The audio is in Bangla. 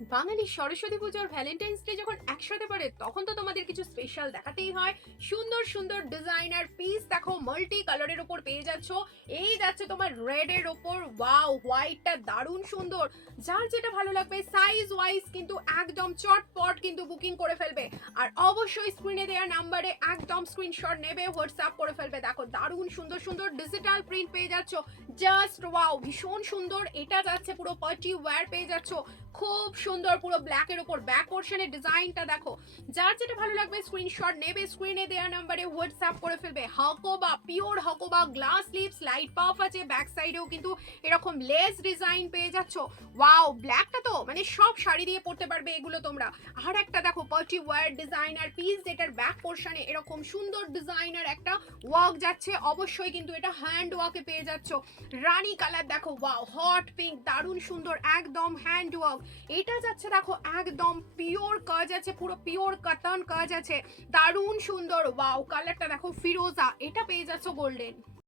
বাঙালি সরস্বতী পুজোর ভ্যালেন্টাইন্স ডে যখন একসাথে পড়ে তখন তো তোমাদের কিছু স্পেশাল দেখাতেই হয়। সুন্দর সুন্দর ডিজাইনার পিস দেখো মাল্টি কালারের ওপর পেয়ে যাচ্ছ। এই যাচ্ছে তোমার রেড এর ওপর, ওয়াও হোয়াইটটা দারুণ সুন্দর। যার যেটা ভালো লাগবে সাইজ ওয়াইজ কিন্তু একদম চটপট কিন্তু বুকিং করে ফেলবে। আর অবশ্যই স্ক্রিনে দেওয়া নাম্বারে একদম স্ক্রিনশট নেবে, হোয়াটসঅ্যাপ করে ফেলবে। দেখো দারুণ সুন্দর সুন্দর ডিজিটাল প্রিন্ট পেয়ে যাচ্ছ, জাস্ট ওয়াও ভীষণ সুন্দর। এটা যাচ্ছে পুরো পার্টি ওয়্যার পেয়ে যাচ্ছ, খুব সুন্দর পুরো ব্ল্যাক এর উপর ব্যাক পোর্শনের ডিজাইনটা দেখো। যার যেটা ভালো লাগবে স্ক্রিনশট নেবে, স্ক্রিনে দেওয়া নাম্বারে হোয়াটসঅ্যাপ করে ফেলবে। Hakoba pure Hakoba glass sleeves, light puff আছে, ব্যাক সাইডেও কিন্তু এরকম লেস ডিজাইন পেয়ে যাচ্ছ। ওয়াও ব্ল্যাকটা তো মানে সব শাড়ি দিয়ে পরতে পারবে এগুলো তোমরা। আর একটা দেখো পার্টি ওয়্যার ডিজাইনার পিস, যেটার ব্যাক পোর্শনে এরকম সুন্দর ডিজাইনার একটা ওয়ার্ক যাচ্ছে। অবশ্যই কিন্তু এটা হ্যান্ড ওয়ার্কে পেয়ে যাচ্ছ। রানী কালার দেখো, ওয়াও হট পিঙ্ক দারুণ সুন্দর একদম হ্যান্ড ওয়ার্ক। এটা যাচ্ছে দেখো একদম পিওর কাজ আছে, পুরো পিওর কাতান কাজ আছে, দারুণ সুন্দর। ওয়াও কালারটা দেখো ফিরোজা, এটা পেয়ে যাচ্ছ গোল্ডেন।